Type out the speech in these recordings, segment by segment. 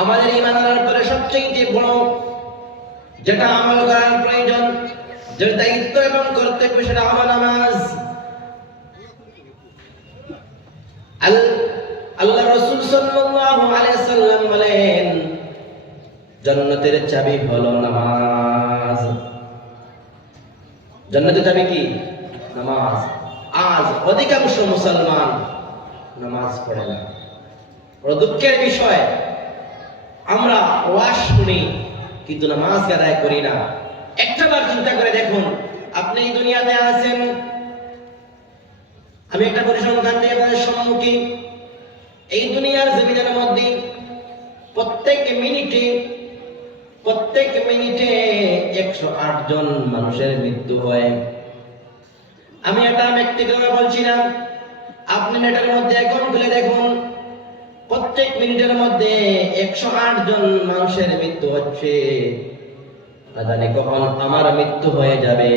আমাদের ঈমান আনার পরে সবচেয়ে বড় যেটা আমল করার প্রয়োজন, যে দায়িত্ব এবং কর্তব্য, সেটা হলো নামাজ। আল্লাহ রাসূল সাল্লাল্লাহু আলাইহি সাল্লাম বলেন, জান্নাতের চাবি হলো নামাজ। জান্নাতের চাবি কি? নামাজ। আজ অধিকাংশ মুসলমান নামাজ পড়ে না। বড় দুঃখের বিষয়, আমরা ওয়াজ শুনি কিন্তু নামাজ আদায় করি না। একটাবার চিন্তা করে দেখুন, আপনি এই দুনিয়াতে আছেন, আমি একটা পরিসংখ্যান দিয়ে আপনাদের সম্মুখে, এই দুনিয়ার জমিনের মধ্যে প্রত্যেক মিনিটে 108 জন মানুষের মৃত্যু হয়। আমি এটা ব্যক্তিগতভাবে বলছি না, আপনি নেটের মধ্যে এখন খুলে দেখুন, প্রত্যেক মিনিটের মধ্যে 108 জন মানুষের মৃত্যু হচ্ছে। না জানি কখন আমার মৃত্যু হয়ে যাবে।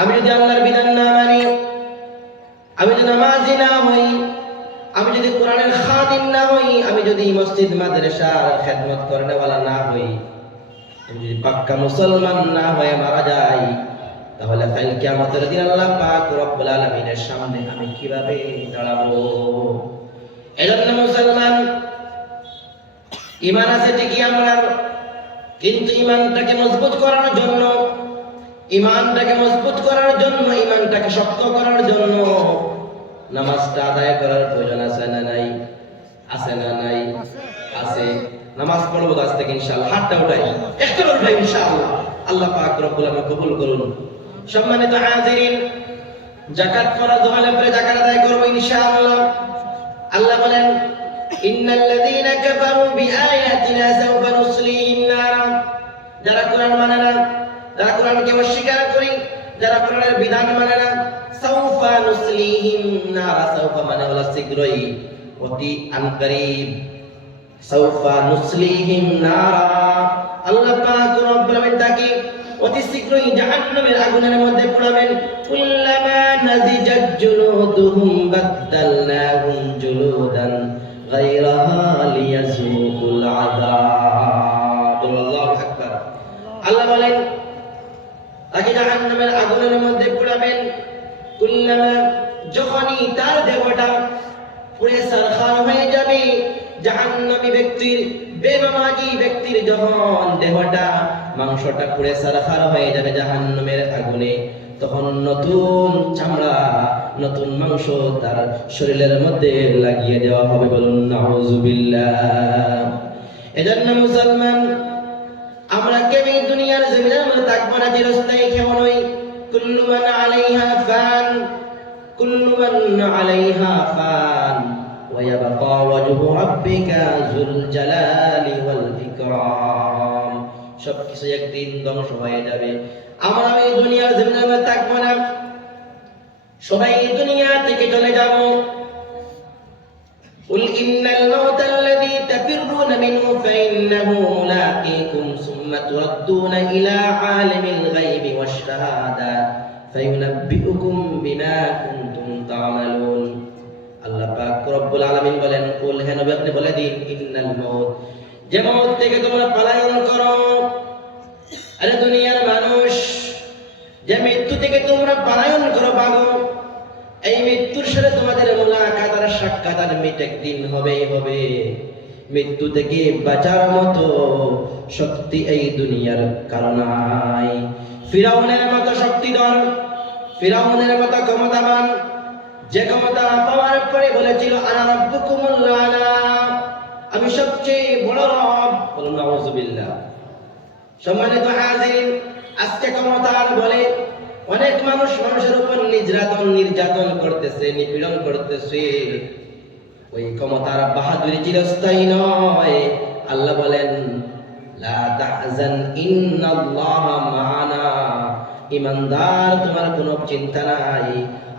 আমি যদি আল্লাহর বিধান না মানি, আমি যদি নামাজি না হই, আমি যদি কোরআনের খাদিম না হই, আমি যদি মসজিদ মাদ্রাসার খেদমত করেওয়ালা না হই, আমি যদি পাক্কা মুসলমান না হয়ে মারা যাই, তাহলে কাল কিয়ামতের দিন আল্লাহ পাক রব্বুল আলামিনের সামনে আমি কিভাবে দাঁড়াবো? এজন্য মুসলমান, ঈমান আছে ঠিকই আমরা, কিন্তু ঈমানটাকে মজবুত করার জন্য, ঈমানটাকে শক্ত করার জন্য নামাজটা আদায় করার প্রয়োজন আছে না নাই? আছে না নাই? আছে। নামাজ পড়বো আজ থেকে ইনশাআল্লাহ। হাতটা উঠাই, একটা উঠাই ইনশাআল্লাহ। আল্লাহ পাক রব্বুল আলামিন কবুল করুন। সম্মানিত হাজিরিন, যাকাত ফরজ হলে পরে যাকাত আদায় করব ইনশাআল্লাহ। আল্লাহ বলেন, ইন্নাল্লাযীনা কাফারু বিআয়াতিনা সাওফা নুসলিহিম নারা। যারা কোরআন মানে না, যারা কোরআনকে অস্বীকার করে, যারা কোরআনের বিধান মানে না, সাওফা নুসলিহিম নারা। সাওফা মানে হলো শীঘ্রই, অতি আনকারিব। সাওফা নুসলিহিম নারা, আল্লাহ পাক রব্বুল আলামিন তাকে অতি শীঘ্রই জাহান্নামের আগুনের মধ্যে পোড়াবেন। কুল্লামা নাজিজাত জুলুদুহুম বাদদালনাহুম জুলুদান গায়রাহা লিয়াযুকুল আযাব। আল্লাহু আকবার। আল্লাহ বলেন, তাকে জাহান্নামের আগুনের মধ্যে পোড়াবেন। কুল্লামা, যখনই তার দেহটা পুড়ে ছারখার হয়ে যাবে, জাহান্নামী ব্যক্তির, বেনামাজি ব্যক্তির যখন দেহটা, মাংসটা পুড়ে ছারখার হয়ে যাবে জাহান্নামের আগুনে, তখন নতুন চামড়া, নতুন মাংস তার শরীরের মধ্যে লাগিয়ে দেওয়া হবে। বলুন নাউযুবিল্লাহ। এজন্য মুসলমান, আমরা কেউ দুনিয়ার জমিনের মধ্যে থাকবো না, চিরস্থায়ী কেউ নই। কুল্লু মান আলাইহা ফান, কুল্লু মান আলাইহা ফান, ওয়া ইয়াবকা ওয়াজহু রাব্বিকা যুল জালালি ওয়াল ইকরাম। সবকিছু একদিন ধ্বংস হয়ে যাবে। আমরা এই দুনিয়ার জমিনের মধ্যে থাকবো না, সবাই দুনিয়া থেকে চলে যাব। قل إن الموت الذي تفرون منه فإنه ملاقيكم ثم تردون إلى عالم الغيب والشهادة فينبئكم بما كنتم تعملون. আল্লাহ পাক রব্বুল আলামিন বলেন, কুল, হে নবী আপনি বলে দিন, ইন্নাল মাউত, যে মওত থেকে তোমরা পলায়ন করো, আরে দুনিয়ার মানুষ, যে মৃত্যু থেকে তোমরা পলায়ন করো ভাগো, এই মৃত্যুর সাথে তোমাদের মুলাকাত আর সাক্ষাৎ আর মিট একদিন হবেই হবে। মৃত্যু থেকে বাঁচার মতো শক্তি এই দুনিয়ার কারো নাই। ফিরাউনের মতো শক্তিধর, ফিরাউনের মতো ক্ষমতাবান, যে ক্ষমতা পাওয়ার পরে বলেছিল আনা রাব্বুকুমুল আ'লা, আমি সবচেয়ে বড় রব। বলুন নাউযুবিল্লাহ। সম্মানিত হাজিরিন, আজকে ক্ষমতার বলে অনেক মানুষ মানুষের উপর নির্যাতন করতেছে, নিপীড়ন করতেছে। ওই ক্ষমতার বাহাদুরি চিরস্থায়ী নয়। আল্লাহ বলেন, লা তাহজান ইন্নাল্লাহা মা'ানা। ঈমানদার, তোমার কোনো চিন্তা নাই,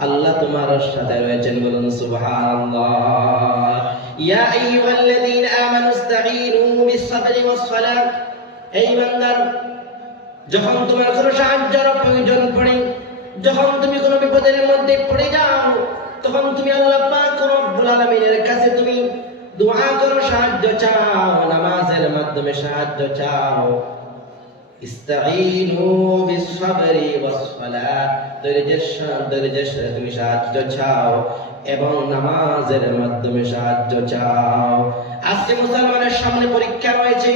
আল্লাহ তোমার সাথে রয়েছেন। বলুন সুবহানাল্লাহ। ইয়া আইয়ুহাল্লাযীনা আমানু ইসতাঈনু বিস-সাবরি ওয়াস-সালাহ। হে ঈমানদার, যখন তোমার কোনো সাহায্যের প্রয়োজন পড়ে, যখন তুমি কোনো বিপদের মধ্যে পড়ে যাও, তখন তুমি আল্লাহ পাক রব্বুল আলামিনের কাছে তুমি দোয়া করো, সাহায্য চাও, নামাজের মাধ্যমে সাহায্য চাও। ইস্তাঈনু বিস-সাবরি ওয়াস-সালাত, ধৈর্যের সাথে তুমি সাহায্য চাও এবং নামাজের মাধ্যমে সাহায্য চাও। আজকে মুসলমানের সামনে পরীক্ষা রয়েছে।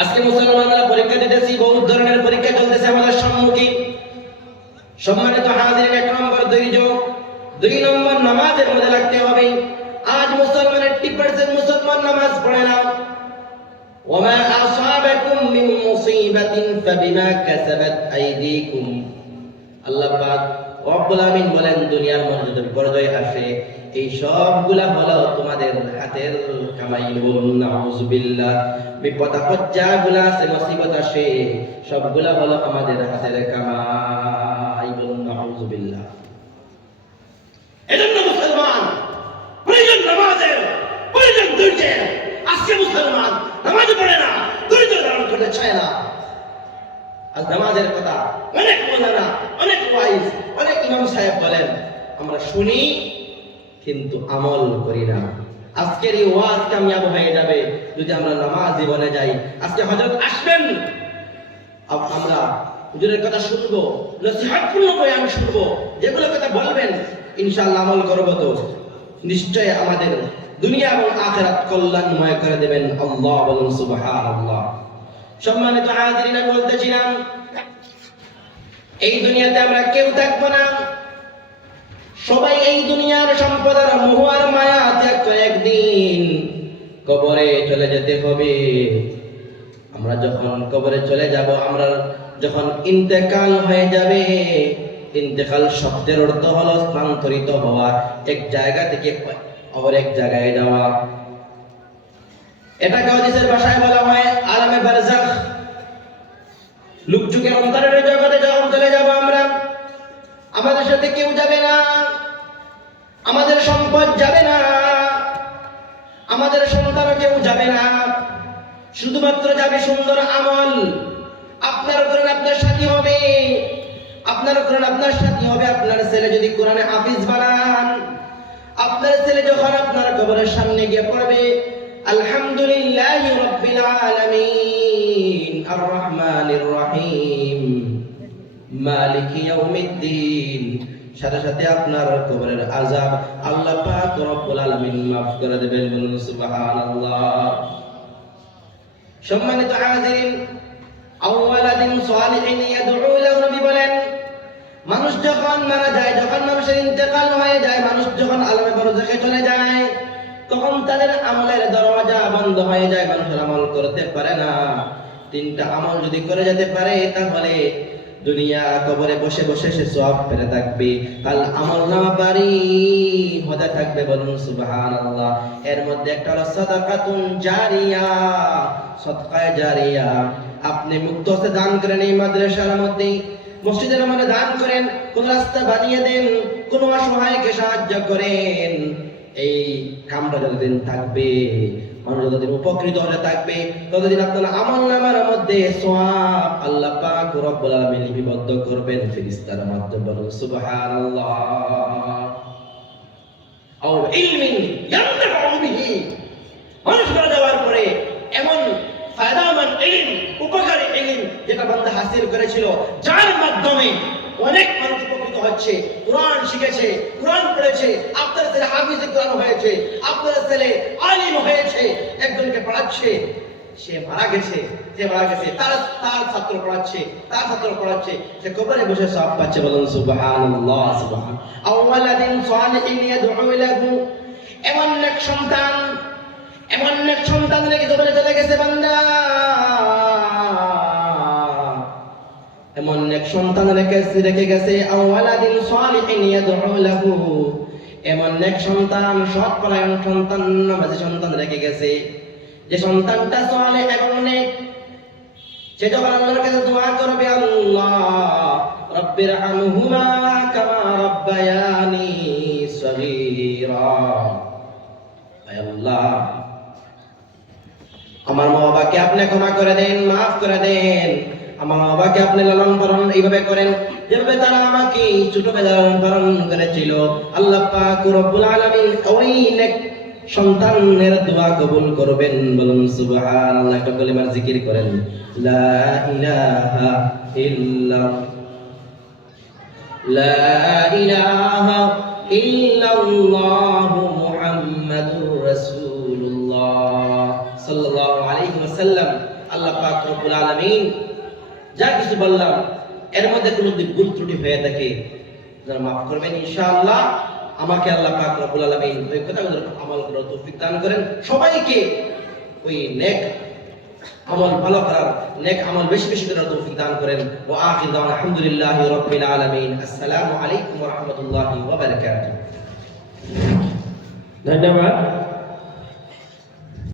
আজকে মুসলমানরা পরীক্ষা দিতেছি, বহুত ধরনের পরীক্ষা চলতেছে আমাদের সম্মুখে। সম্মানিত হাজিরিন, 1 নম্বর ধৈর্য, 2 নম্বর নামাজের মধ্যে লাগতে হবে। আজ মুসলমানের 80% মুসলমান নামাজ পড়ে না। ওয়ামা আসাবাকুম মিন মুসিবাতিন ফাবিমা কাসাবাত আইদিকুম। আল্লাহ পাক রব্বুল আমিন বলেন, দুনিয়ার মধ্যে যত বিপর্যয় আসে এই সবগুলা হলো তোমাদের হাতের কামাই। বলুন নাউযুবিল্লাহ। বিপদ আপদ যাগুলা আছে, মুসিবত আসে, সবগুলা হলো আমাদের হাতের কামাই। বলুন নাউযুবিল্লাহ। এজন্য মুসলমান প্রয়োজন নামাজের, প্রয়োজন ধৈর্যের। আজকে মুসলমান নামাজ পড়ে না, ধৈর্য ধারণ করতে চায় না। আজ নামাজের কথা অনেক মাওলানা, অনেক ওয়াইজ, অনেক ইমাম সাহেব বলেন, আমরা শুনি কিন্তু আমল করি না। আজকের এই ওয়াজ কামিয়াব হয়ে যাবে যদি আমরা নামাজ জীবনে যাই। আজকে হযরত আসবেন, আমরা হুজুরের কথা শুনবো, নসিহতপূর্ণ বয়ান শুনবো, যেগুলো কথা বলবেন ইনশাআল্লাহ আমল করব, তো নিশ্চয় আমাদের দুনিয়া এবং আখিরাত কল্যাণময় করে দেবেন আল্লাহ। বলুন সুবহানাল্লাহ। সম্মানিত হাজিরিন, আমি বলতেছিলাম এই দুনিয়াতে আমরা কেউ থাকবো না। সবাই এই দুনিয়ার সম্পদ আর মোহ আর মায়া ত্যাগ করে একদিন কবরে চলে যেতে হবে। আমরা যখন কবরে চলে যাব, আমরা যখন ইন্তেকাল হয়ে যাবে, ইন্তেকাল শব্দের অর্থ হলো স্থানান্তরিত হওয়া, এক জায়গা থেকে অপর এক জায়গায় যাওয়া। এটাকে হাদিসের ভাষায় বলা হয় আলামে বারজাখ। লুকযুগের অন্তরের জগতে যখন চলে যাব আমরা, আমাদের সাথে কেউ যাবে না, আমাদের সম্পদ যাবে না, আমাদের সন্তানও কেউ যাবে না, শুধুমাত্র যাবে সুন্দর আমল। আপনার করেন আপনার সাথী হবে, আপনার করেন আপনার সাথী হবে। আপনার ছেলে যদি কোরআনে হাফিজ বানান, আপনার ছেলে যখন আপনার কবরের সামনে গিয়ে পড়বে আলহামদুলিল্লাহি রাব্বিল আলামিন আর রহমানির রহিম মালিকি ইয়াউমিদ্দিন, সাথে সাথে আপনার কবরের আযাব আল্লাহ পাক রব্বুল আলামিন মাফ করে দেবেন। বলুন সুবহানাল্লাহ। সম্মানিত হাজিরিন, আওয়ালাদিন সালিহিন ইয়াদউ লাহু, নবী বলেন, মানুষ যখন মারা যায়, যখন মানুষের ইন্তেকাল হয়ে যায়, মানুষ যখন আলামে বারজাখে চলে যায়, তখন তাদের আমলের দরওয়াজা বন্ধ হয়ে যায়, মানুষ আমল করতে পারে না। 3টা আমল যদি করে যেতে পারে, তাহলে দুনিয়া কবরে বসে বসে সে সওয়াব পেতে থাকবে, কাল আমলনামা ভারী হতে থাকবে। বলুন সুবহানাল্লাহ। এর মধ্যে একটা হলো সাদাকাতুন জারিয়া, সদকায়ে জারিয়া। আপনি মুক্ত হস্তে দান করেন, এই মাদ্রাসার মধ্যে, মসজিদের মধ্যে দান করেন, কোন রাস্তা বানিয়ে দেন, কোন অসহায়কে সাহায্য করেন, এই কামটা যতদিন থাকবে, মানুষ যতদিন উপকৃত হতে থাকবে, ততদিন আপনার আমলনামার মধ্যে সওয়াব আল্লাহ পাক রব্বুল আলামিন লিপিবদ্ধ করবেন ফেরেশতার মাধ্যমে। বলুন সুবহানাল্লাহ। আও ইলমিন ইয়ানতাফউ বিহি, মানুষ মারা যাওয়ার পরে এমন ফায়দামান ইলম, উপকারী ইলম যেটা বান্দা হাসিল করেছিল, যার মাধ্যমে অনেক মানুষ উপকৃত হচ্ছে, কোরআন শিখেছে, কোরআন পড়েছে, আপনার ছেলে হাফিজ কোরআন হয়েছে, আপনার ছেলে আলিম হয়েছে, একজনকে পড়াচ্ছে, সে মারা গেছে, তার ছাত্র পড়াচ্ছে, সে কবরে বসে সওয়াব পাচ্ছে। বলুন সুবহানাল্লাহ। সুবহান। আওয়ালাদিন সালিহিন ইয়াদউ লাহু, এমন এক সন্তান রেখে কবরে চলে গেছে বান্দা, এমন এক সন্তান রেখে গেছে। আওয়ালাদিন সালিহিন ইয়াদউ লাহু, এমন এক সন্তান, সৎপরায়ণ সন্তান, নামাজি সন্তান রেখে গেছে, যে সন্তানটা সালেহ এবং নেক, সে যখন আল্লাহর কাছে দোয়া করবে, আল্লাহ রাব্বির হামহুমা কামা রাব্বায়ানি সগীরা, আল্লাহ আমার মা বাবাকে আপনি ক্ষমা করে দেন, মাফ করে দেন, আমার মা বাবাকে আপনি লালন পালন এইভাবে করেন যেভাবে তারা আমাকে ছোটবেলায় লালন পালন করেছিল। আল্লাহ পাক রব্বুল আলামিন ওই নেক সন্তানের দোয়া কবুল করবেন। বলুন সুবহানাল্লাহ। একটা কলিমার জিকির করেন, লা ইলাহা ইল্লাল্লাহ, লা ইলাহা ইল্লাল্লাহু মুহাম্মাদুর রাসূলুল্লাহ সাল্লাল্লাহু আলাইহি ওয়াসাল্লাম। আল্লাহ পাক রব্বুল আলামিন যা কিছু বললাম এর মধ্যে কোনো ভুল ত্রুটি হয়ে থাকে যারা মাফ করবেন ইনশাআল্লাহ। আমাকে আল্লাহ পাক রব্বুল আলামিন ওই কথাগুলো আমল করার তৌফিক দান করেন। সবাইকে ওই নেক আমল ভালো করার, নেক আমল বেশি বেশি করার তৌফিক দান করেন। ওয়া আখিরু দাওয়ানা আলহামদুলিল্লাহি রাব্বিল আলামিন। আসসালামু আলাইকুম ওয়া রাহমাতুল্লাহি ওয়া বারাকাতুহু। ধন্যবাদ।